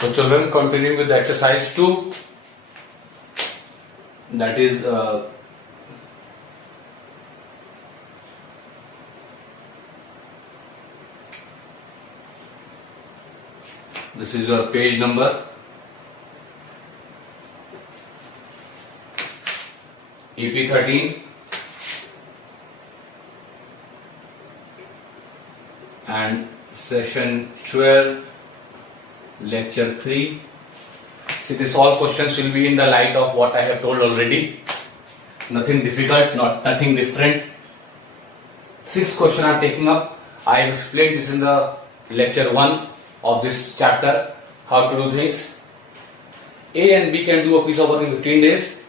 So children, continuing with exercise 2, that is this is your page number EP 13 and session 12, lecture 3. See, this all questions will be in the light of what I have told already. Nothing difficult, nothing different. 6th question I am taking up. I have explained this in the lecture 1 of this chapter, how to do things. A and B can do a piece of work in 15 days.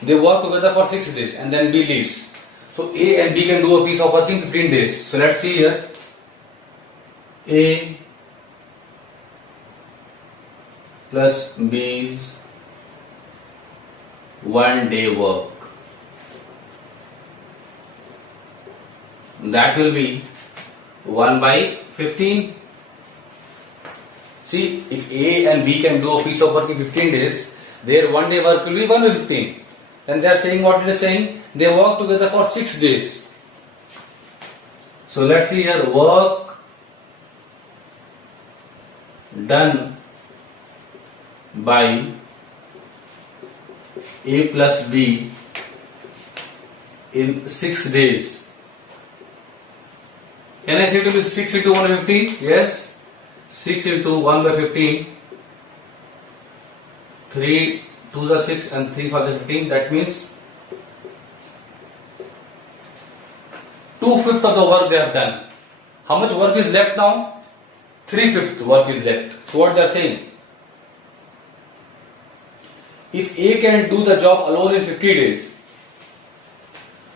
They work together for 6 days and then B leaves. So A and B can do a piece of work in 15 days. So let's see here. A plus B's 1 day work. That will be 1 by 15. See, if A and B can do a piece of work in 15 days, their 1 day work will be 1 by 15. And they are saying what it is saying? They work together for 6 days. So let's see here, work done by A plus B in 6 days. Can I say it will be 6 into 1 by 15? Yes. 6 into 1 by 15. 3 2 is 6 and 3 5 is 15. That means 2/5 of the work they have done. How much work is left now? 3/5 work is left. So what they are saying? If A can do the job alone in 50 days,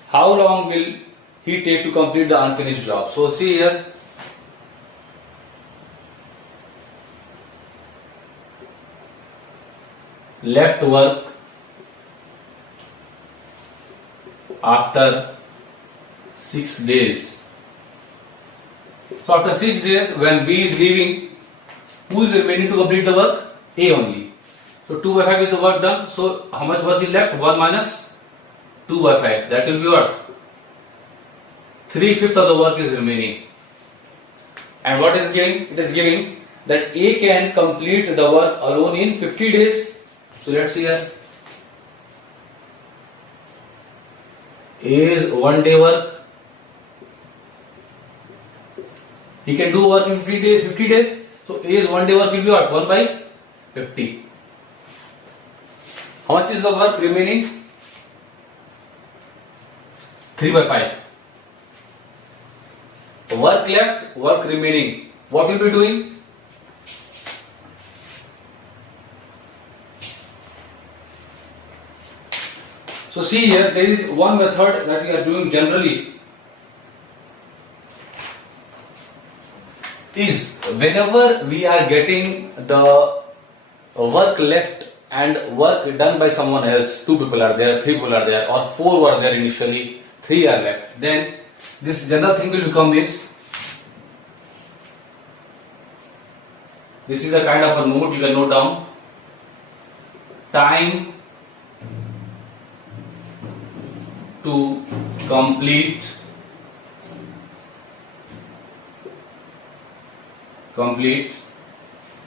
how long will he take to complete the unfinished job? So see here. Left work after 6 days. So after 6 days, when B is leaving, who is remaining to complete the work? A only. So 2 by 5 is the work done. So how much work is left? 1 minus 2 by 5. That will be what? 3/5 of the work is remaining. And what is giving? It is giving that A can complete the work alone in 50 days. So let's see here. A is 1 day work. He can do work in 50 days. So A is 1 day work will be what? 1 by 50. How much is the work remaining? 3 by 5. Work left, work remaining. What will be doing? So see here, there is one method that we are doing generally. Is whenever we are getting the work left and work done by someone else, 2 people are there, 3 people are there, or 4 were there initially, 3 are left, then this general thing will become this. This is a kind of a note you can note down. Time to complete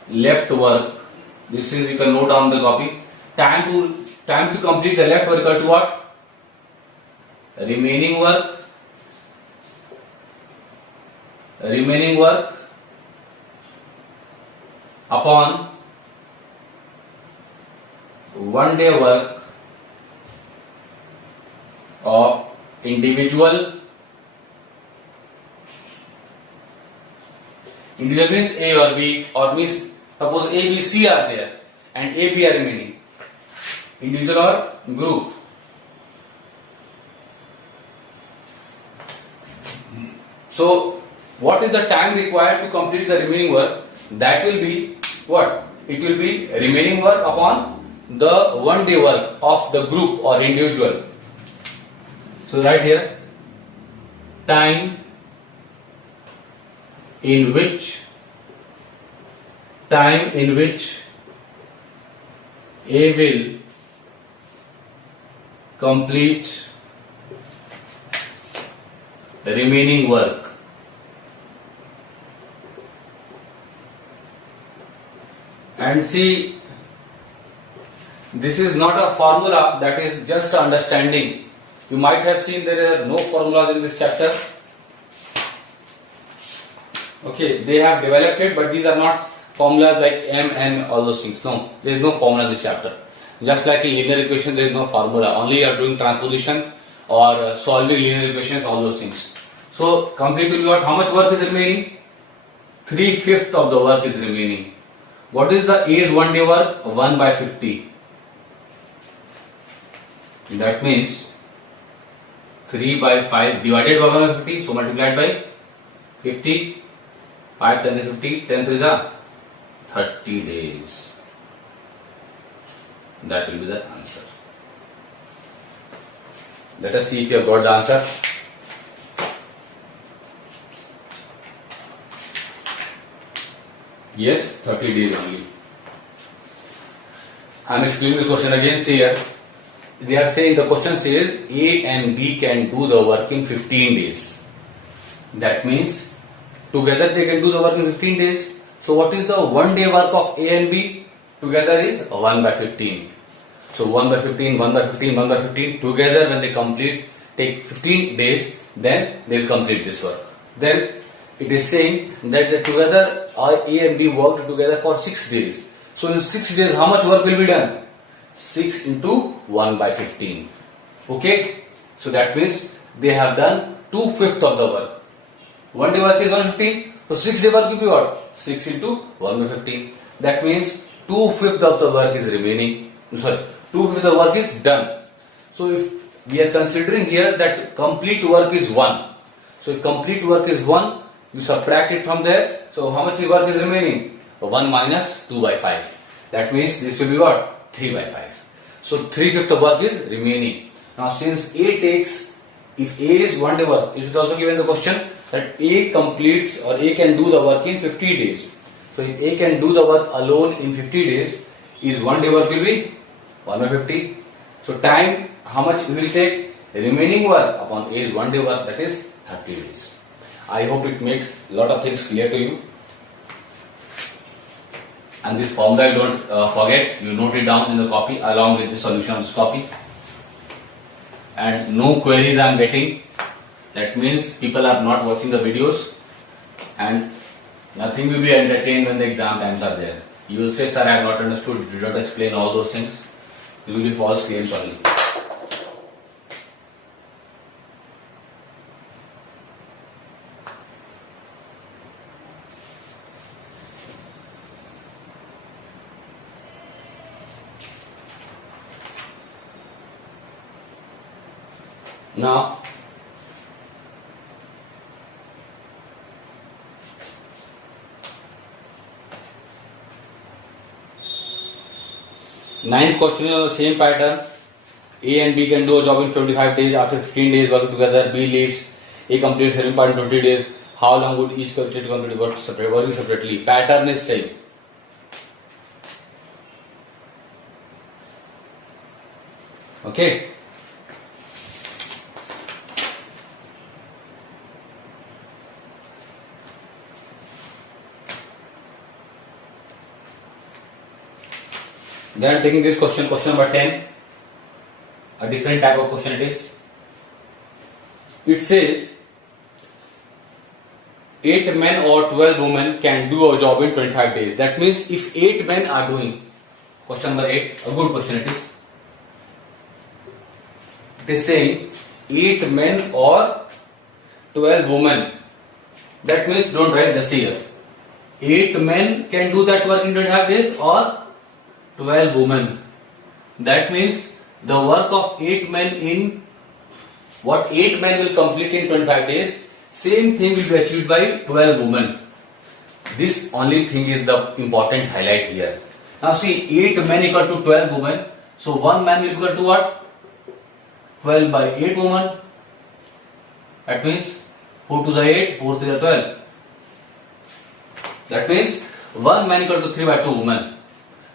left work. This is, you can note down the copy. Time to complete the left work equal to what? Remaining work upon 1 day work of individual. Individual means A or B, or means suppose A, B, C are there and A, B are remaining. Individual or group. So what is the time required to complete the remaining work? That will be what? It will be remaining work upon the 1 day work of the group or individual. So right here, time in which time in which A will complete the remaining work. And see, this is not a formula, that is just understanding. You might have seen there are no formulas in this chapter. Okay, they have developed it, but these are not formulas like M, N, all those things. No, there is no formula in this chapter. Just like in linear equation, there is no formula. Only you are doing transposition or solving linear equations, all those things. So, complete will be what? How much work is remaining? 3/5 of the work is remaining. What is the A's 1 day work? 1 by 50. That means 3 by 5 divided by 1 by 50, so multiplied by 50. 5 10 is 50, 10 3 is 30 days. That will be the answer. Let us see if you have got the answer. Yes, 30 days only. I am explaining this question again. See here. They are saying, the question says A and B can do the work in 15 days. That means together they can do the work in 15 days. So what is the 1 day work of A and B? Together is 1 by 15. So 1 by 15, 1 by 15, 1 by 15. Together when they complete, take 15 days, then they will complete this work. Then it is saying that together A and B worked together for 6 days. So in 6 days, how much work will be done? 6 into 1 by 15. Okay? So that means they have done 2/5 of the work. 1 day work is 115. So 6 day work will be what? 6 into 1 by 15. That means 2/5 of the work is remaining. Sorry, 2/5 of the work is done. So if we are considering here that complete work is 1. So if complete work is 1, you subtract it from there. So how much work is remaining? 1 minus 2 by 5. That means this will be what? 3 by 5. So 3/5 of work is remaining. Now since A takes, if A is 1 day work, it is also given the question that A completes or A can do the work in 50 days. So if A can do the work alone in 50 days, is 1 day work will be 1 by 50. So time, how much we will take? Remaining work upon A's 1 day work, that is 30 days. I hope it makes a lot of things clear to you. And this formula you don't forget, you note it down in the copy along with the solution of this copy. And no queries I am getting. That means people are not watching the videos and nothing will be entertained when the exam times are there. You will say, sir, I have not understood, you did not explain all those things. It will be false claims only. Now, ninth question is on the same pattern. A and B can do a job in 25 days. After 15 days working together, B leaves. A completes having part in 20 days. How long would each complete working separately? Pattern is same. Okay. Then taking this question, question number 10, a different type of question it is. It says 8 men or 12 women can do a job in 25 days. That means if 8 men are doing, question number 8, a good question it is. It is saying 8 men or 12 women. That means don't write this here. 8 men can do that work in 25 days or 12 women. That means the work of 8 men in what 8 men will complete in 25 days, same thing will be achieved by 12 women. This only thing is the important highlight here. Now see, 8 men equal to 12 women. So 1 man will equal to what? 12 by 8 women. That means 4 to the 8, 4 to the 12. That means 1 man equal to 3 by 2 women.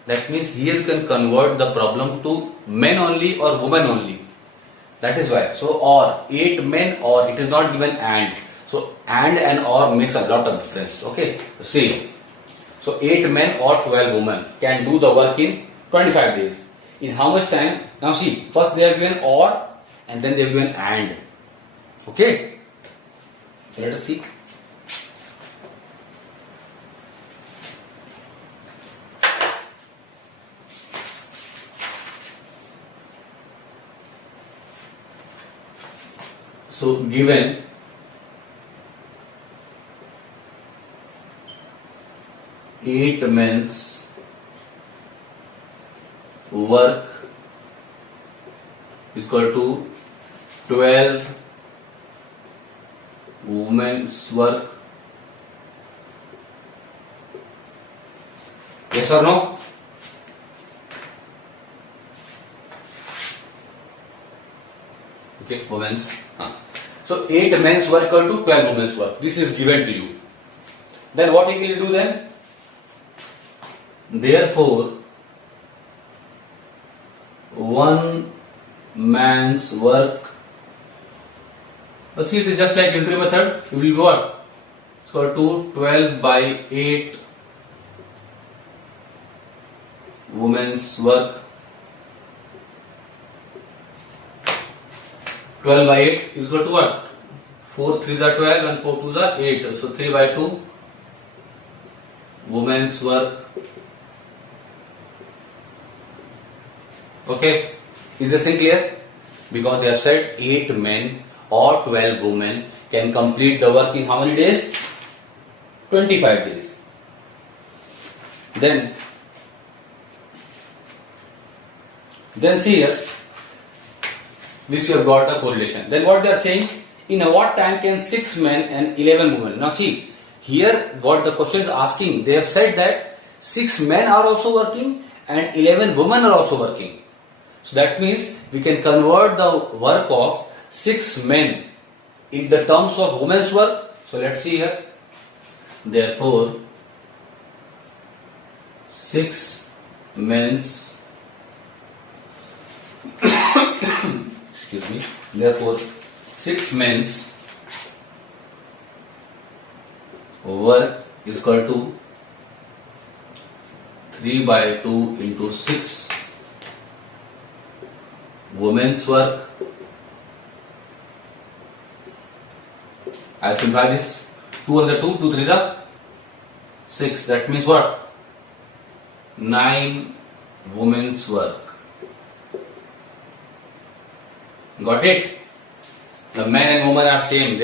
That means here you can convert the problem to men only or women only. That is why. So or 8 men or it is not given and. So and or makes a lot of difference. Okay. So see. So 8 men or 12 women can do the work in 25 days. In how much time? Now see. First they have given or and then they have given and. Okay. Let us see. So given 8 men's work is equal to 12 women's work. Yes or no? Okay, women's. So 8 men's work equal to 12 women's work. This is given to you. Then what you will do then? Therefore, 1 man's work. See, it is just like entry method. You will go what? It's equal to 12 by 8 women's work. 12 by 8 is equal to what? 4 3s are 12 and 4 2s are 8. So 3 by 2 women's work. Okay, is this thing clear? Because they have said 8 men or 12 women can complete the work in how many days? 25 days. Then see here, this you have got the correlation. Then what they are saying, in what time can 6 men and 11 women? Now see, here what the question is asking, they have said that 6 men are also working and 11 women are also working. So that means we can convert the work of 6 men in the terms of women's work. So let's see here. Therefore, 6 men's excuse me. Therefore, 6 men's work is equal to 3 by 2 into 6 women's work. I simplify this. 2 1s are 2, 2 3s are 6. That means what? 9 women's work. Got it? The men and women are same.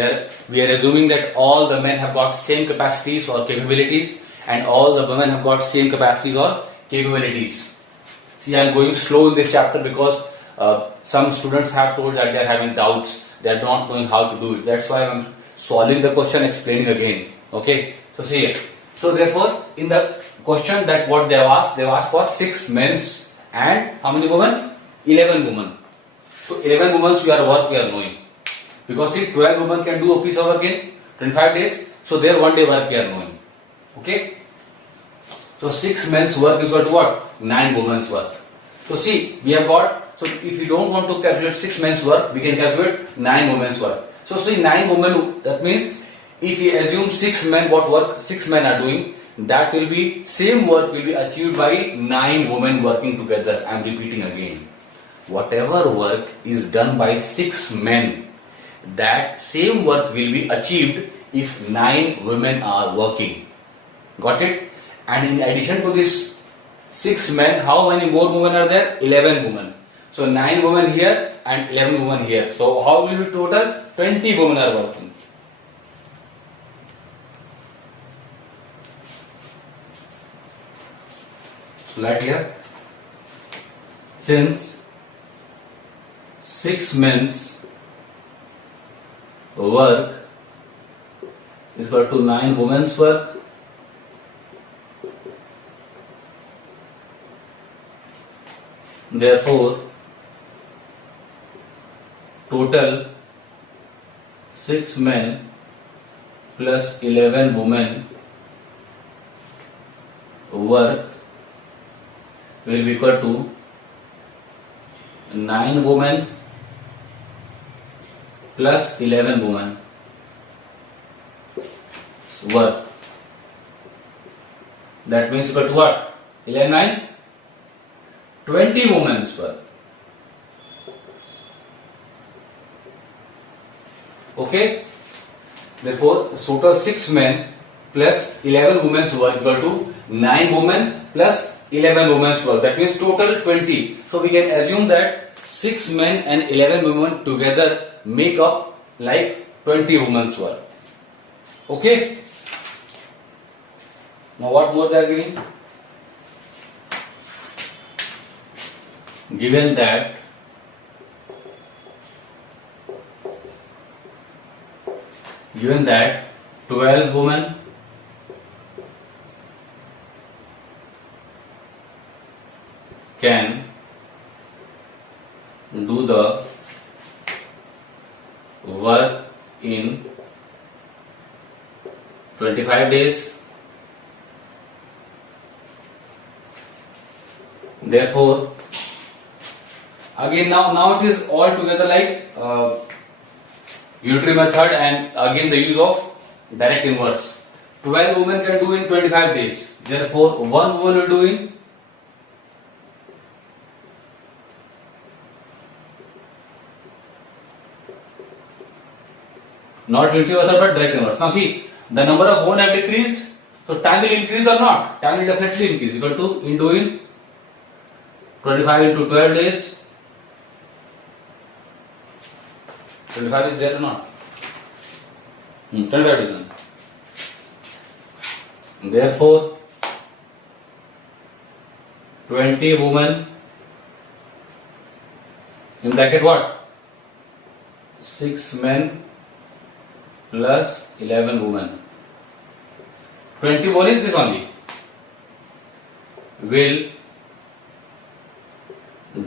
We are assuming that all the men have got same capacities or capabilities and all the women have got same capacities or capabilities. See, I am going slow in this chapter because some students have told that they are having doubts. They are not knowing how to do it. That's why I am solving the question, explaining again. Okay? So see here. So therefore, in the question that what they have asked for 6 men's and how many women? 11 women. So 11 women's we are knowing. Because see, 12 women can do a piece of work in 25 days. So their 1 day work we are knowing. Okay? So 6 men's work is equal to what? 9 women's work. So see, we have got, so if you don't want to calculate 6 men's work, we can calculate 9 women's work. So see, 9 women, that means if we assume 6 men, what work 6 men are doing, that will be, same work will be achieved by 9 women working together. I am repeating again. Whatever work is done by 6 men, that same work will be achieved if 9 women are working. Got it? And in addition to this 6 men, how many more women are there? 11 women. So 9 women here and 11 women here. So how will be total? 20 women are working. So right here, since 6 men's work is equal to 9 women's work, therefore total 6 men plus 11 women work will be equal to 9 women plus 11 women work. That means equal to what? 11 9 20 women's work. Okay. Therefore, total 6 men plus 11 women's work equal to 9 women plus 11 women's work. That means total 20. So we can assume that 6 men and 11 women together make up like 20 women's work. Okay. Now what more they are giving? Given that given that 12 women can do the work in 25 days. Therefore, again now it is all together like unitary method and again the use of direct inverse. 12 women can do in 25 days. Therefore, 1 woman will do in not unitary method but direct inverse. Now see, the number of women have decreased, so time will increase or not? Time will definitely increase. Equal to in doing 25 into 12 days. 25 is there or not? 25 is done. Therefore, 20 women in bracket what? 6 men plus 11 women. 21 is this only. Will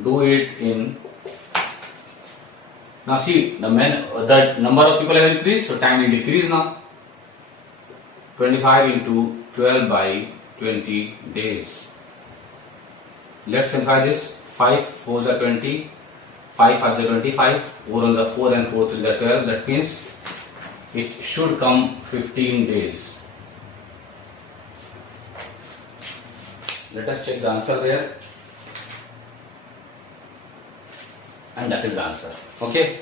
do it in. Now see, the number of people have increased, so time will decrease now. 25 into 12 by 20 days. Let's simplify this. 5 4s are 20, 5 5s are 25, 4 1s are 4 and 4 3s are 12. That means it should come 15 days. Let us check the answer there. And that is the answer. Okay.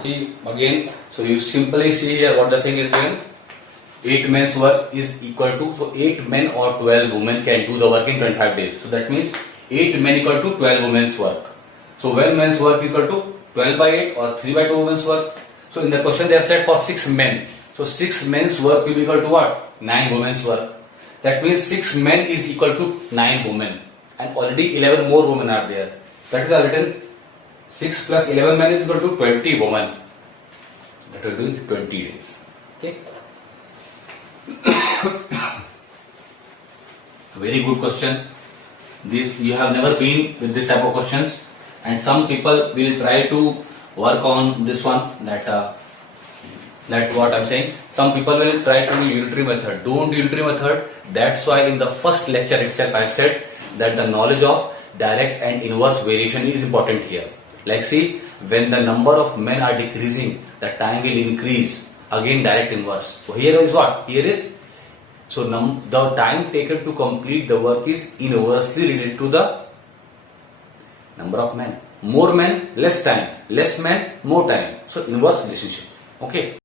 See again. So you simply see here what the thing is doing. 8 men's work is equal to, so 8 men or 12 women can do the work in 25 days. So that means 8 men equal to 12 women's work. So when men's work equal to 12 by 8 or 3 by 2 women's work. So in the question they have said for 6 men. So 6 men's work will be equal to what? 9 women's work. That means 6 men is equal to 9 women. And already 11 more women are there. That is written 6 plus 11 men is equal to 20 women. That will do in 20 days. Okay. Very good question. This you have never been with this type of questions, and some people will try to work on this one. That what I'm saying. Some people will try to do unitary method. Don't do unitary method. That's why in the first lecture itself I said that the knowledge of direct and inverse variation is important here. Like see, when the number of men are decreasing, the time will increase. Again direct inverse. So here is what? Here is, so the time taken to complete the work is inversely related to the number of men. More men, less time. Less men, more time. So inverse relationship. Okay.